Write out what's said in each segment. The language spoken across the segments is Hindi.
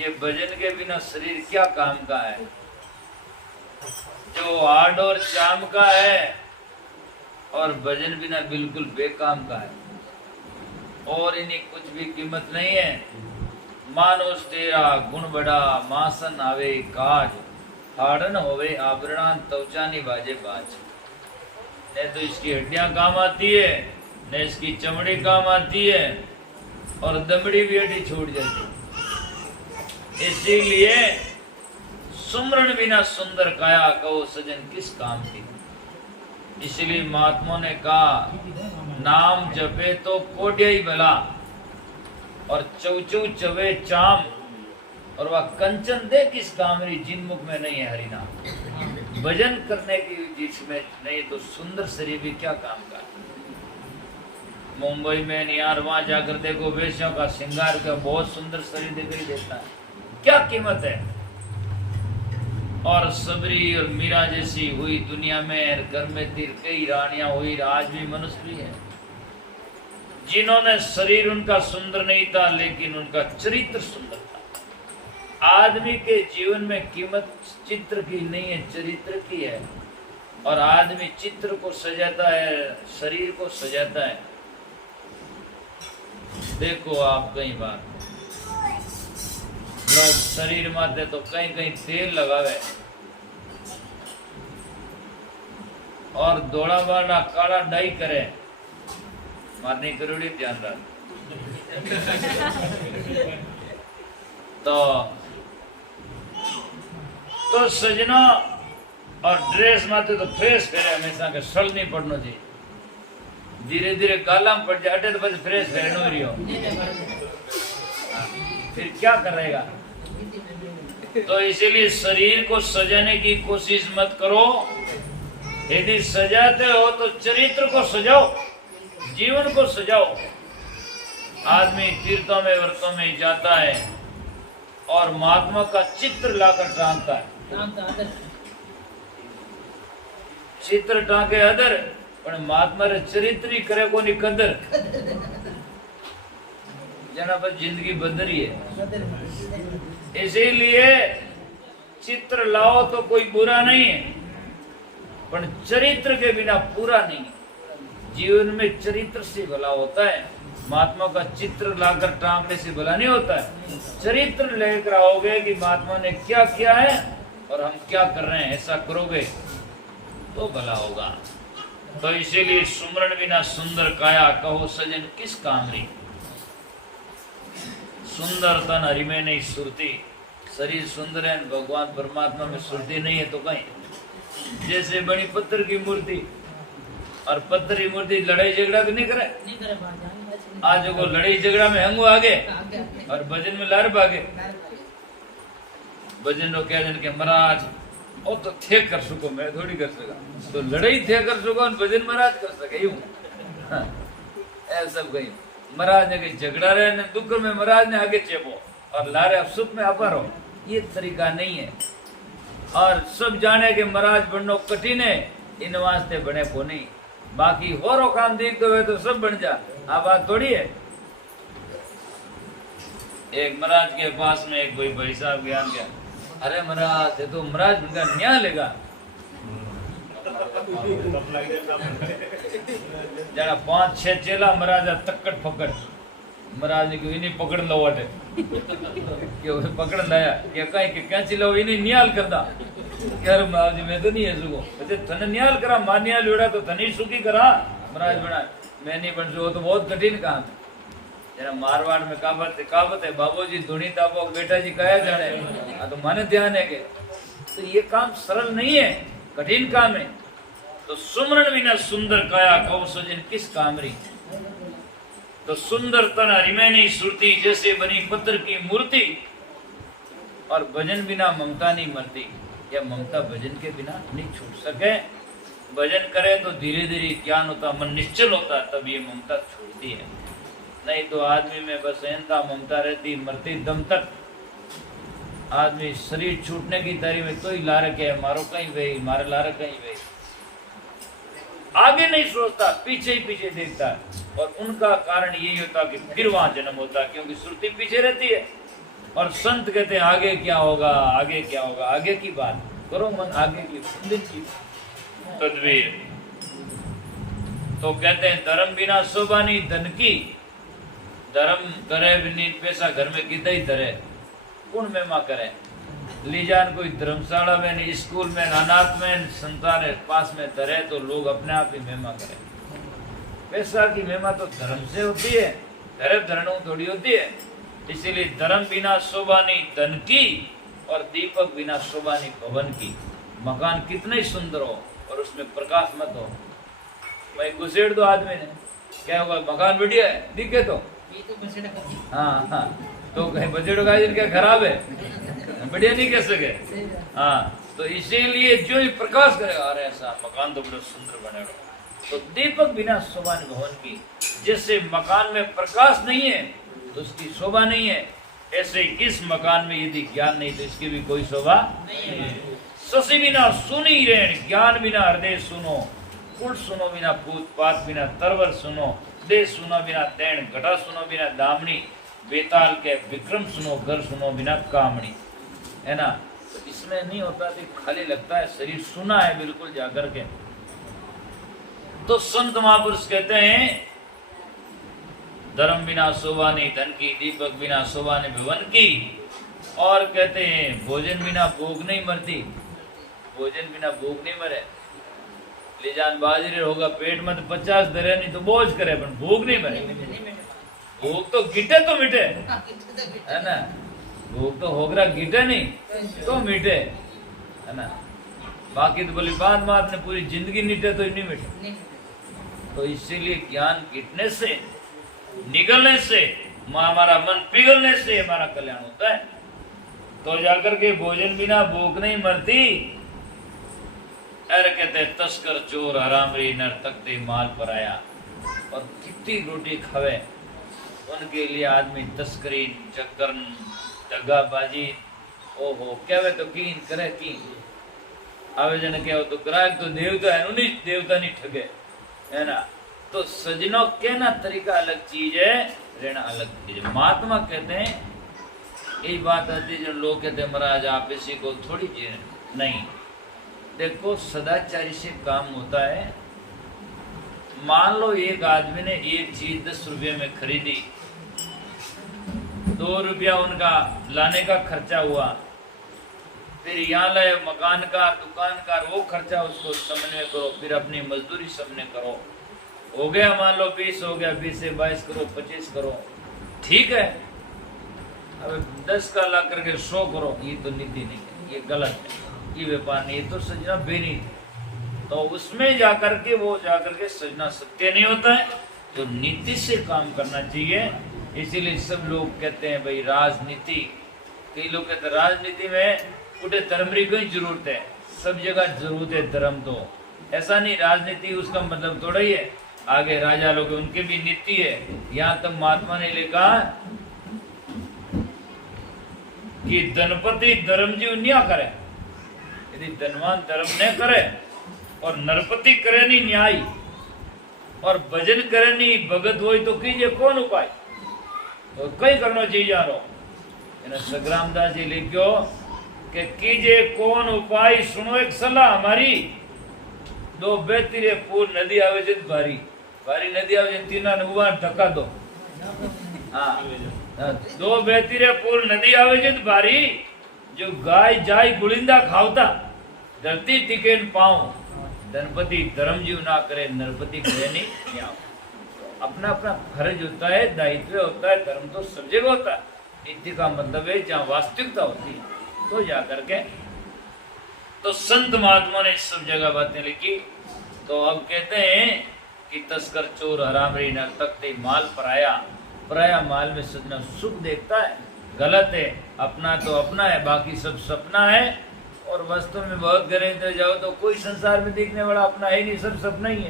ये भजन के बिना शरीर क्या काम का है? जो हाड और चाम का है और भजन बिना बिल्कुल बेकाम का है, और इन्हें कुछ भी कीमत नहीं है। मानुष तेरा गुण बड़ा, मासन आवे काज, हाड़न होवे आभरणान, त्वचा बाजे बाज। न तो इसकी हड्डियां काम आती है, न इसकी चमड़ी काम आती है, और दमड़ी भी हड्डी छूट जाती है। इसीलिए सुमरण बिना सुंदर काया, कहो सजन किस काम की। इसलिए महात्मा ने कहा, नाम जपे तो कोड्या ही भला, और चौचौ चवे चाम, और वह कंचन दे किस कामरी, जिन मुख में नहीं है हरिनाम। भजन करने की जिसमें नहीं तो सुंदर शरीर भी क्या काम का। मुंबई में यार वहां जाकर देखो, वेश्यों का श्रृंगार का बहुत सुंदर शरीर दिखाई देता है, क्या कीमत है। और सबरी और मीरा जैसी हुई दुनिया में, घर में कई रानियां हुई, आज भी मनुष्य भी है जिन्होंने शरीर उनका सुंदर नहीं था, लेकिन उनका चरित्र सुंदर था। आदमी के जीवन में कीमत चित्र की नहीं है, चरित्र की है। और आदमी चित्र को सजाता है, शरीर को सजाता है। देखो आप कई बार लोग शरीर माते तो कहीं कहीं तेल लगावे, और दौड़ा बाड़ा काला डाई करे, मारने करोड़ी ध्यान रख। तो सजना और ड्रेस माते तो फ्रेश करे हमेशा के, सल नहीं पड़ना चाहिए। धीरे धीरे गाला में पड़ जाए तो बस फ्रेश रहना ही हो, फिर क्या करेगा। तो इसीलिए शरीर को सजाने की कोशिश मत करो। यदि सजाते हो तो चरित्र को सजाओ, जीवन को सजाओ। आदमी तीर्थों में व्रतों में जाता है और महात्मा का चित्र लाकर टांगता है। चित्र टांगे अदर, पर महात्मा रे चरित्र ही करे को नहीं कदर। जना पर जिंदगी बदरी है। इसीलिए चित्र लाओ तो कोई बुरा नहीं है, पर चरित्र के बिना पूरा नहीं। जीवन में चरित्र से भला होता है, महात्मा का चित्र लाकर टांगने से भला नहीं होता है। चरित्र लेकर आओगे कि महात्मा ने क्या किया है और हम क्या कर रहे हैं, ऐसा करोगे तो भला होगा। तो इसीलिए सुमरण बिना सुंदर काया, कहो सजन किस कामरी। सुंदर तन हरि में नहीं सुरती। शरीर सुंदर है, भगवान परमात्मा में सुरती नहीं है तो कहीं। जैसे बनी पत्थर की मूर्ति, और पत्थर की मूर्ति लड़ाई झगड़ा तो नहीं करे। आज को लड़ाई झगड़ा में हंगू आगे और भजन में लार भागे। भजन रो कह के महाराज ओ तो थे कर सको, मैं थोड़ी कर सका। तो लड़ाई थे कर सको और भजन महाराज कर सके, यूं सब कहीं। महाराज ने कहीं झगड़ा रहे ने दुख में महाराज ने आगे चेपो, और लारे सुख में अपारो, ये तरीका नहीं है। और सब जाने के महाराज बनना कठिन है, इन वास्ते बने को नहीं। बाकी होरो काम देखते हुए तो सब बन जा, आ बात थोड़ी है। एक महाराज के पास में एक कोई भाई साहब ज्ञान गया, अरे महाराज ये तो महाराज उनका न्याय लेगा। जरा 5-6 चेला महाराज तक्कड़ फकड़, महाराज ने क्यों नहीं पकड़ लो वाटे क्यों पकड़ लाया क्या कहीं के क्या चिल्लाओ इन्हीं न्याल करदा। यार महाराज जी मैं तो नहीं है सुगो, अच्छा थने न्याल करा, मान न्याल उड़ा तो थनी सुखी करा महाराज बना, मैं नहीं बन सको तो बहुत कठिन काम है। जरा मारवाड़ में कहावत है बाबूजी धुनी ताबो बेटा जी कहा जाने, तो मन ध्यान है के। तो ये काम सरल नहीं है, कठिन काम है। तो सुमरण बिना सुंदर काया, कहो सजन किस कामरी। तो सुंदर तन हरि में नहीं सुरती, जैसे बनी पत्थर की मूर्ति। और भजन बिना ममता नहीं मरती, यह ममता भजन के बिना नहीं छूट सके। भजन करे तो धीरे धीरे ज्ञान होता, मन निश्चल होता, तब ये ममता छूटती है। नहीं तो आदमी में बस अहंता ममता रहती, मरती दम तक। आदमी शरीर छूटने की तैयारी में तो ही लारक है, मारो कहीं वही, मारे लारक कहीं वही। आगे नहीं सोचता, पीछे ही पीछे देखता है। और उनका कारण यही होता कि फिर वहां जन्म होता, क्योंकि श्रुति पीछे रहती है। और संत कहते हैं आगे क्या होगा, आगे क्या होगा, आगे की बात करो, मन आगे की तदबीर। तो कहते हैं धर्म बिना शोभा नहीं धन की, धर्म करे बिनी पैसा घर में कितना ही धरे, कौन मेहमा करे। लीजान कोई धर्मशाला में नहीं, स्कूल में, अनाथ में, संतान पास में धरे तो लोग अपने आप ही मेहमा करे। पैसा की मेहमा तो धर्म से होती है, धर्म धरणों थोड़ी होती है। इसीलिए धर्म बिना शोभा नहीं धन की, और दीपक बिना शोभा नहीं भवन की। मकान कितना ही सुंदर हो और उसमें प्रकाश मत हो, भाई घुसेड़ दो आदमी ने, क्या होगा, मकान बढ़िया है दिखे तो, हाँ हाँ, तो कहीं बजट का क्या खराब है, बढ़िया नहीं कह सके। हाँ, तो इसीलिए जो ही प्रकाश करेगा, अरे ऐसा मकान तो बड़ा सुंदर बनेगा। तो दीपक बिना शोभा नहीं भवन की, जैसे मकान में प्रकाश नहीं है तो उसकी शोभा नहीं है, ऐसे इस मकान में यदि ज्ञान नहीं तो इसकी भी कोई शोभा नहीं है। शशि बिना सुनी रेण, ज्ञान बिना हृदय सुनो, कुल सुनो बिना पूत पात बिना तरवर सुनो, देश सुनो बिना तैण, घटा सुनो बिना दामनी, बेताल के विक्रम सुनो, घर सुनो बिना कामनी, है ना। तो इसमें नहीं होता तो खाली लगता है, शरीर सुना है बिल्कुल जाकर के। तो संत महापुरुष कहते हैं धर्म बिना शोभा नहीं धन की, दीपक बिना शोभा नहीं भवन की, और कहते हैं भोजन बिना भूख नहीं मरती, भोजन बिना भूख नहीं मरे। ले जान बाजरे होगा पेट में तो 50 धरे नहीं तो बोझ करे, पर भूख नहीं मरे। भूख तो गिटे तो मिटे, है ना, भूख तो होगरा गिटे नहीं तो मिटे, है ना। बाकी तो बोली बात बात ने पूरी जिंदगी नीटे तो नहीं मिटे। तो इसीलिए ज्ञान गिटने से, निगलने से, हमारा मन पिघलने से हमारा कल्याण होता है। तो जाकर के भोजन बिना भूख नहीं मरती। अरे कहते तस्कर चोर हरामरी नर तकते माल पर आया, और कितनी रोटी खावे उनके लिए आदमी तस्करी चक्कर दगाबाजी, ओहो कहवे तो कीन करे कीन, आवेदन कहो तो ग्राहक तो देवता है, उन्हीं देवता नहीं ठगे, है ना। तो सजनों कहना तरीका अलग चीज है, रहना अलग चीज है। महात्मा कहते हैं यही बात आती है, जो लोग कहते हैं महाराज आप इसी को थोड़ी चीज नहीं। देखो सदाचारी से काम होता है। मान लो एक आदमी ने एक चीज 10 रुपये में खरीदी, 2 रुपया उनका लाने का खर्चा हुआ, फिर यहाँ लाए मकान का, दुकान का, वो खर्चा उसको समन्वय करो, फिर अपनी मजदूरी समन्वय करो, हो गया मान लो 20 हो गया, 20 से 22 करो, 25 करो, ठीक है। अब 10 का ला करके 100 करो, ये तो नीति नहीं है, ये गलत है, ये व्यापार नहीं, ये तो सजना बेनीति। तो उसमें जाकर के वो जाकर के सजना सत्य नहीं होता है। तो नीति से काम करना चाहिए। इसीलिए सब लोग कहते हैं भाई राजनीति, कई लोग कहते हैं राजनीति में उठे धर्म की कोई जरूरत है, सब जगह जरूरत है धर्म। तो ऐसा नहीं, राजनीति उसका मतलब थोड़ा ही है। आगे राजा लोग उनके भी नीति है। यहाँ तक महात्मा ने लिखा कि धनपति धर्म जीव न्याय करे, यदि धनवान धर्म न करे और नरपति करे नहीं न्याय, और भजन करे नहीं भगत हो तो कीजिए कौन उपाय, तो कई करना चाहिए यारो। सग्राम दास जी लिखो कि कीजिए कौन उपाय, सुनो एक सलाह हमारी, 2 बेतीरे पूर नदी आवे છે भारी भारी नदी आवे છે, तीना ने उवा धक्का दो। हाँ, 2 बेतीरे पूर नदी आवे છે भारी, जो गाय जाय गुलिंदा खावता, धरती टिके पाऊं, धनपति धर्म जीव ना करे, नरपति करे नहीं न्याय। अपना अपना फर्ज होता है, दायित्व होता है, धर्म तो सब जगह होता है। नीति का मतलब है जहाँ वास्तविकता होती है तो जाकर के। तो संत महात्मा ने सब जगह बातें लिखी। तो अब कहते हैं कि तस्कर चोर हरामरी नर तकते माल पराया, पराया माल में सजना सुख देखता है, गलत है। अपना तो अपना है, बाकी सब सपना है। और वास्तव में बहुत गहरे जाओ तो कोई संसार में दिखने वाला अपना है नहीं, सब सपना ही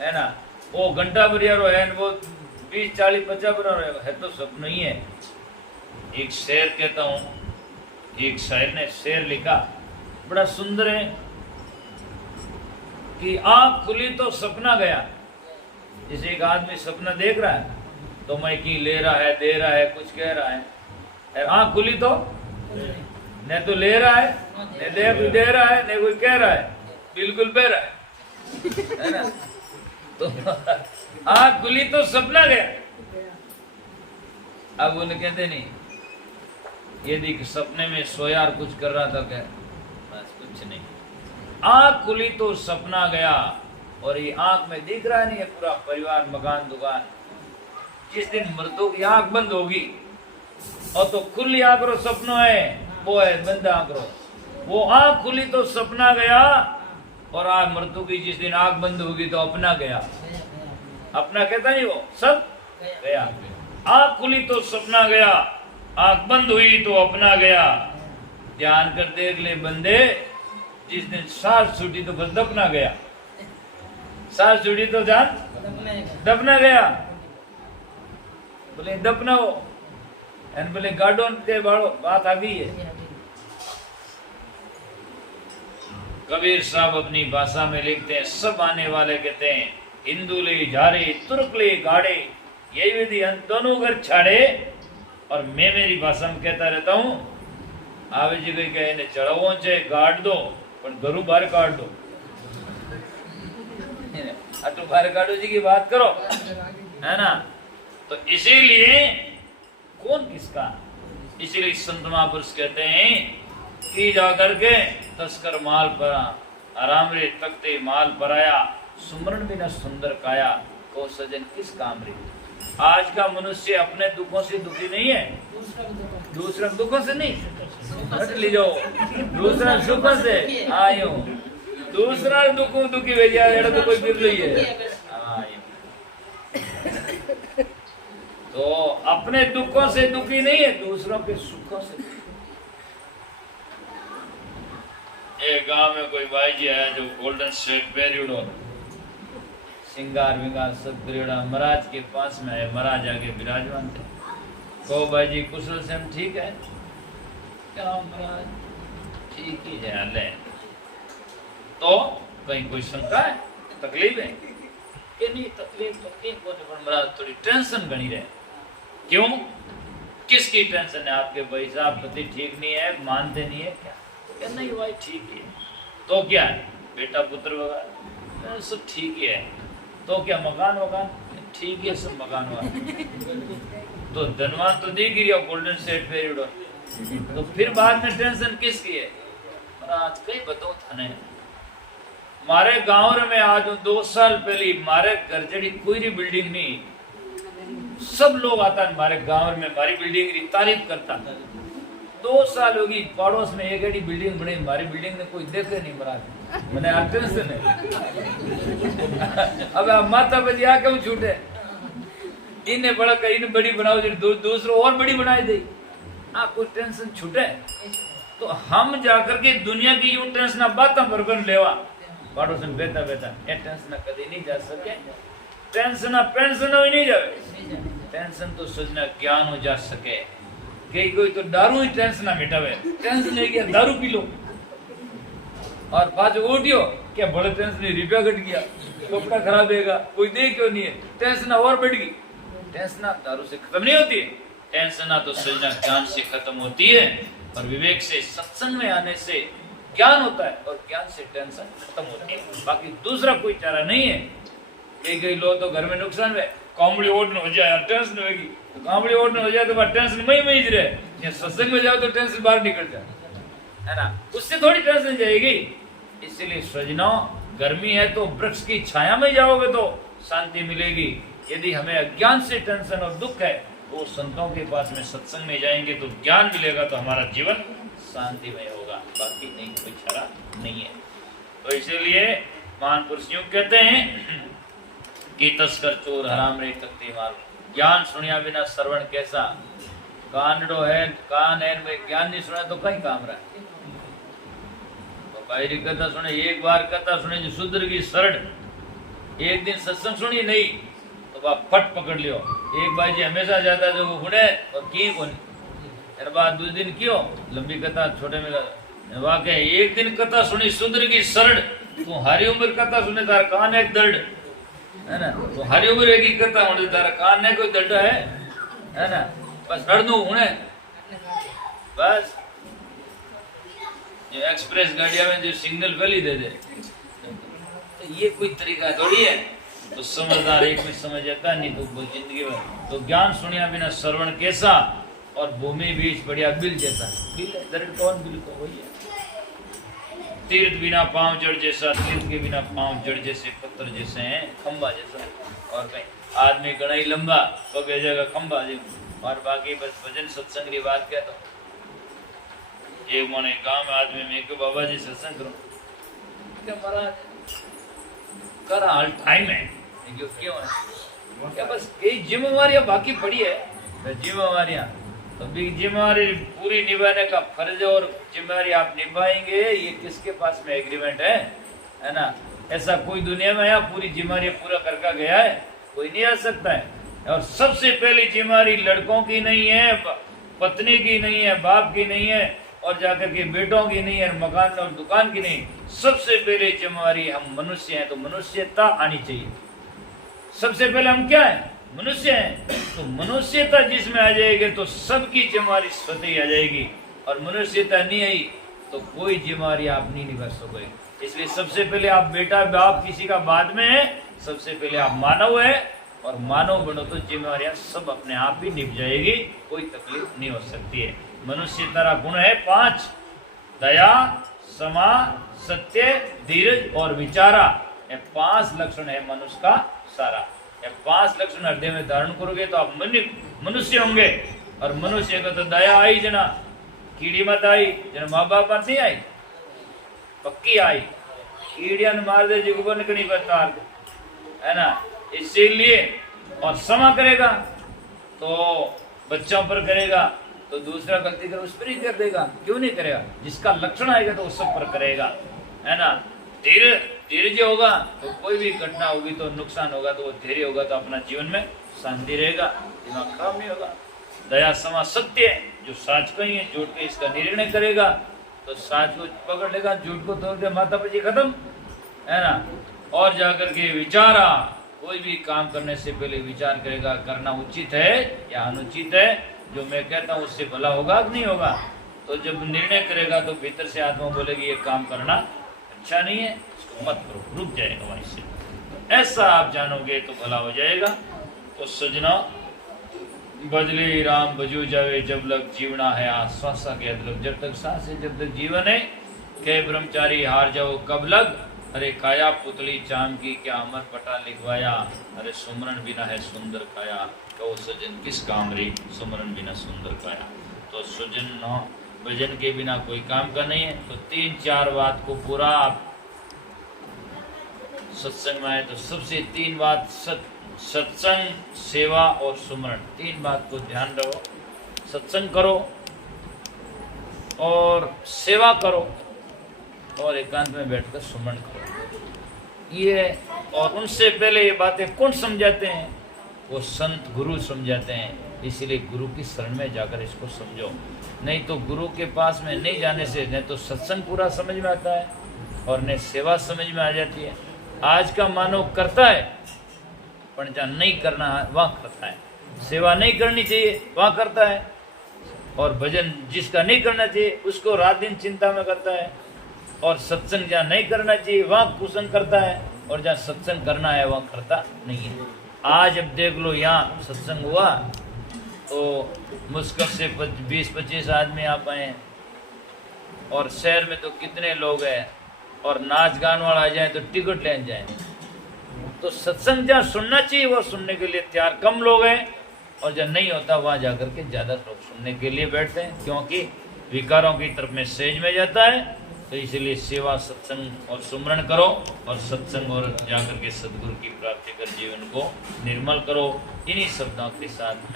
है ना। वो घंटा बरियारो है, वो 20 40 50 बना है तो सपना ही है। एक शेर कहता हूँ, एक शायर ने शेर लिखा बड़ा सुंदर है कि आंख खुली तो सपना गया। जैसे एक आदमी सपना देख रहा है तो मैं की ले रहा है, दे रहा है, कुछ कह रहा है, आंख खुली तो न तो ले रहा है, न दे रहा है, न कोई कह रहा है, बिल्कुल बह रहा है ना। तो आंख खुली तो सपना गया। अब उन्हें कहते नहीं, यदि सपने में सोया और कुछ कर रहा था क्या, बस कुछ नहीं। आंख खुली तो सपना गया, और ये आंख में दिख रहा नहीं है पूरा परिवार, मकान, दुकान। जिस दिन मर्दों की आंख बंद होगी और तो खुली आंख रो सपना है, वो है बंद आंख रो। वो आंख खुली तो सपना गया, और आज मर्दों की जिस दिन आंख बंद होगी तो अपना गया। अपना कहता नहीं, वो सब गया। आंख खुली तो सपना गया, आंख बंद हुई तो अपना गया। ध्यान कर देख ले बंदे, जिस दिन सांस छूटी तो बस दफना गया। सांस छूटी तो जान दफना गया। बोले दफना हो, बोले गार्डन के बाड़ो, बात आ गई है। कबीर साहब अपनी भाषा में लिखते हैं, सब आने वाले कहते हैं, हिंदू ले झारे तुर्क ले गाड़े, यही विधि दोनों घर छाड़े। और मैं मेरी भाषा में कहता रहता हूँ, आवे जी कोई कहे ने चढ़ाओ चाहे गाड़ दो, पर घरू बाहर काट दो। अटू बाहर काटो जी की बात करो, है ना। तो इसीलिए कौन किसका, इसीलिए संत महापुरुष कहते हैं कि जाकर के तस्कर माल परा, आराम रे तकते माल पराया, सुमरण बिना सुंदर काया, को सजन किस काम रे। आज का मनुष्य अपने दुखों से दुखी नहीं है, दूसरा दुखों से नहीं, हट ले जाओ, दूसरा सुखों से आयो, दूसरा दुखों दुखी भेजा तो कोई बिर रही है। तो अपने दुखों से दुखी नहीं है, दूसरों के सुखों से। एक गांव में कोई भाई जी आया जो गोल्डन स्टेट पेरियोडो, सिंगार विंगार सब करियोड़ा, महाराज के पास में है। महाराज आगे विराजमान थे। कहो भाई जी कुशल से हम ठीक है क्या? महाराज ठीक ही है। ले तो कहीं कोई शंका है, तकलीफ है कि नहीं? तकलीफ तो कहीं कोई नहीं, महाराज थोड़ी टेंशन बनी रहे। क्यों, किसकी टेंशन है? आपके भाई साहब पति ठीक नहीं है, मानते नहीं है क्या? क्या नहीं भाई ठीक है। तो क्या है, बेटा पुत्र वगैरह सब ठीक ही है। तो क्या मकान वकान ठीक है, सब मकान वकान तो धनवान तो दी गिरी गोल्डन सेट पेरियोड। तो फिर बाद में टेंशन किसकी है? महाराज कई बताओ थाने मारे गांव में आज 2 साल पहले मारे घर जड़ी कोई बिल्डिंग नहीं, सब लोग आता है हमारे गांव में, हमारी बिल्डिंग की तारीफ करता। 2 साल होगी पड़ोस में एक एडी बिल्डिंग बनी, हमारी बिल्डिंग ने कोई देखे नहीं। महाराज मैंने टेंशन है। अब माता बजी आ क्यों छूटे, इन्हें बड़ा कहीं ने बड़ी बनाओ, दूसरों और बड़ी बनाई दे, आपको टेंशन छूटे। तो हम जाकर के दुनिया की यूं टेंशन बात बरबन लेवा पड़ोस में बेता बेता, ये टेंशन कभी नहीं जा सके। टेंशन पेंशन हो ही नहीं जावे, टेंशन तो सोचना ज्ञान हो जा सके। कई कोई तो दारू ही टेंशन मिटावे, टेंशन है कि दारू पी लो और बाद उठियो क्या बड़े टेंशन नहीं, रुपया घट गया, कपड़ा खराब होगा, कोई दे क्यों नहीं है, टेंशन और बढ़ गई। टेंशन दारू से खत्म नहीं होती है, टेंशन तो सोचना ज्ञान से खत्म होती है। और विवेक से सत्संग में आने से ज्ञान होता है और ज्ञान से टेंशन खत्म होती है। बाकी दूसरा कोई चारा नहीं है। कई लोग तो घर में नुकसान है, कामड़ी ओढ़ हो जाए टेंशन होगी, तो कामड़ी ओढ़ हो जाए तो बात टेंशन मई रहे, या सत्संग में जाओ तो टेंशन बाहर निकल जाए, है ना, उससे थोड़ी टेंशन जाएगी। इसलिए सजनों, गर्मी है तो वृक्ष की छाया में जाओगे तो शांति मिलेगी। यदि हमें अज्ञान से टेंशन और दुख है, वो संतों के पास में सत्संग में जाएंगे तो ज्ञान मिलेगा, तो हमारा जीवन शांतिमय होगा। बाकी नहीं कोई चारा नहीं है। तो इसीलिए महान पुरुष यूं कहते हैं कि तस्कर चोर हराम रे तख्ती मार, ज्ञान सुनिया बिना श्रवण कैसा, कानडो है कान है में ज्ञान नहीं सुना तो कहीं काम रहा है। तो बाहरी कथा सुने, एक बार कथा सुने जो शूद्र की शरण, एक दिन सत्संग सुनी नहीं तो बाप फट पकड़ लियो। एक बार जी हमेशा जाता जो वो गुणे और की कौन, बाद 2 दिन क्यों लंबी कथा छोटे में वाकई एक दिन कथा सुनी शूद्र की शरण, तू हरी उम्र कथा सुने तार कान एक दर्द, है ना, तो हरी उम्र एक ही कथा होने तार कान ने कोई दर्द है ना, बस हड़नू हुने बस जो एक्सप्रेस गाड़िया में जो सिग्नल पहले दे दे, तो ये कोई तरीका थोड़ी है। तो समझदार एक में समझ आता, नहीं तो वो जिंदगी में। तो ज्ञान सुनिया बिना श्रवण कैसा, और भूमि बीच बढ़िया बिल जैसा। बिल है दरअसल कौन बिल को वही है। तीर्थ बिना पांव जड़ जैसा, तीर्थ के बिना पांव जड़ जैसे, पत्थर जैसे हैं, खंबा जैसा। और कहीं आदमी घना ही लंबा पग जगह खंबा जो, और बाकी बस भजन सत्संग की बात कहता हूँ। एक मोने गांव में आदमी में क्यों बाबा जी सत्संग करो, क्या महाराज कर हाल टाइम है क्यों है क्या, बस कई जिम्मेवारियां बाकी पड़ी है। जिम्मेवारियां तो जिम्मेवारी पूरी निभाने का फर्ज और जिम्मेवारी आप निभाएंगे, ये किसके पास में एग्रीमेंट है ना। ऐसा कोई दुनिया में यहाँ पूरी जिम्मेवारी पूरा करके गया है, कोई नहीं आ सकता है। और सबसे पहली जिम्मेवारी लड़कों की नहीं है, पत्नी की नहीं है, बाप की नहीं है, और जाकर के बेटों की नहीं है, मकान और दुकान की नहीं। सबसे पहले जिम्मेवारी हम मनुष्य हैं, तो मनुष्यता आनी चाहिए। सबसे पहले हम क्या है, मनुष्य हैं। तो मनुष्यता जिसमें आ जाएगी तो सबकी जिम्मेवारी स्वतः ही आ जाएगी। और मनुष्यता नहीं आई तो कोई जिम्मेवारी आप नहीं निभा सकोगे। इसलिए सबसे पहले आप बेटा बाप किसी का बाद में है, सबसे पहले आप मानव है। और मानव बनो तो जिम्मेवारियां सब अपने आप ही निभ जाएगी, कोई तकलीफ नहीं हो सकती है। मनुष्य तरह गुण है 5, दया, क्षमा, सत्य, धीरज और विचारा। ये 5 लक्षण है मनुष्य का सारा। ये 5 लक्षण हृदय में धारण करोगे तो आप मनुष्य होंगे। और मनुष्य को तो दया आई जना, कीड़ी मत आई जना, माँ बाप मत नहीं आई, पक्की आई। कीड़िया ने मार दे जो निकली बता है ना, इसीलिए। और क्षमा करेगा तो बच्चों पर करेगा, तो दूसरा गलती कर उस पर ही कर देगा, क्यों नहीं करेगा। जिसका लक्षण आएगा तो उस सब पर करेगा, है ना। धैर्य होगा तो कोई भी घटना होगी तो नुकसान होगा, तो वो धैर्य होगा तो अपना जीवन में शांति रहेगा, दिमाग खराब नहीं होगा। दया, क्षमा, सत्य, जो साच का ही है, झूठ के इसका निर्णय करेगा तो साच को पकड़ लेगा, झूठ को तोड़ के माता पिता खत्म, है ना। और जाकर के विचारा, कोई भी काम करने से पहले विचार करेगा, करना उचित है या अनुचित है, जो मैं कहता हूँ उससे भला होगा कि नहीं होगा। तो जब निर्णय करेगा तो भीतर से आत्मा बोलेगी ये काम करना अच्छा नहीं है, इसको मत करो, रुक जाएगा वहीं से। ऐसा आप जानोगे तो भला हो जाएगा। तो सजना बजले राम बजू जावे, जब लग जीवना है आश्वासा के अदलग। जब तक सांस है, जब तक जीवन है, कह ब्रह्मचारी हार जाओ कब लग। अरे काया पुतली चाम की, क्या अमर पटा लिखवाया। अरे सुमरन बिना है सुंदर काया, कहो सजन किस काम रे, सुमरन बिना सुंदर काया। तो सजन न भजन के बिना कोई काम का नहीं है। तो 3-4 बात को पूरा आप सत्संग में आए तो सबसे 3 बात, सत्संग, सेवा और सुमरण, 3 बात को ध्यान रखो। सत्संग करो और सेवा करो और एकांत में बैठकर सुमरण करो। ये और उनसे पहले ये बातें कौन समझाते हैं, वो संत गुरु समझाते हैं। इसलिए गुरु की शरण में जाकर इसको समझो। नहीं तो गुरु के पास में नहीं जाने से न तो सत्संग पूरा समझ में आता है और न सेवा समझ में आ जाती है। आज का मानव करता है पर जहाँ नहीं करना है वहाँ करता है। सेवा नहीं करनी चाहिए वहाँ करता है, और भजन जिसका नहीं करना चाहिए उसको रात दिन चिंता में करता है। और सत्संग जहाँ नहीं करना चाहिए वहाँ कुसंग करता है, और जहाँ सत्संग करना है वहाँ करता नहीं है। आज अब देख लो, यहाँ सत्संग हुआ तो मुश्किल से 20-25 आदमी आ पाए हैं, और शहर में तो कितने लोग हैं, और नाच गान वाला आ जाए तो टिकट लेने जाए। तो सत्संग जहाँ सुनना चाहिए वो सुनने के लिए तैयार कम लोग हैं, और जहाँ नहीं होता वहाँ जाकर के ज़्यादा लोग सुनने के लिए बैठते हैं, क्योंकि विकारों की तरफ में सेज में जाता है। तो इसलिए सेवा, सत्संग और सुमरण करो, और सत्संग और जाकर के सदगुरु की प्राप्ति कर जीवन को निर्मल करो। इन्हीं शब्दों के साथ में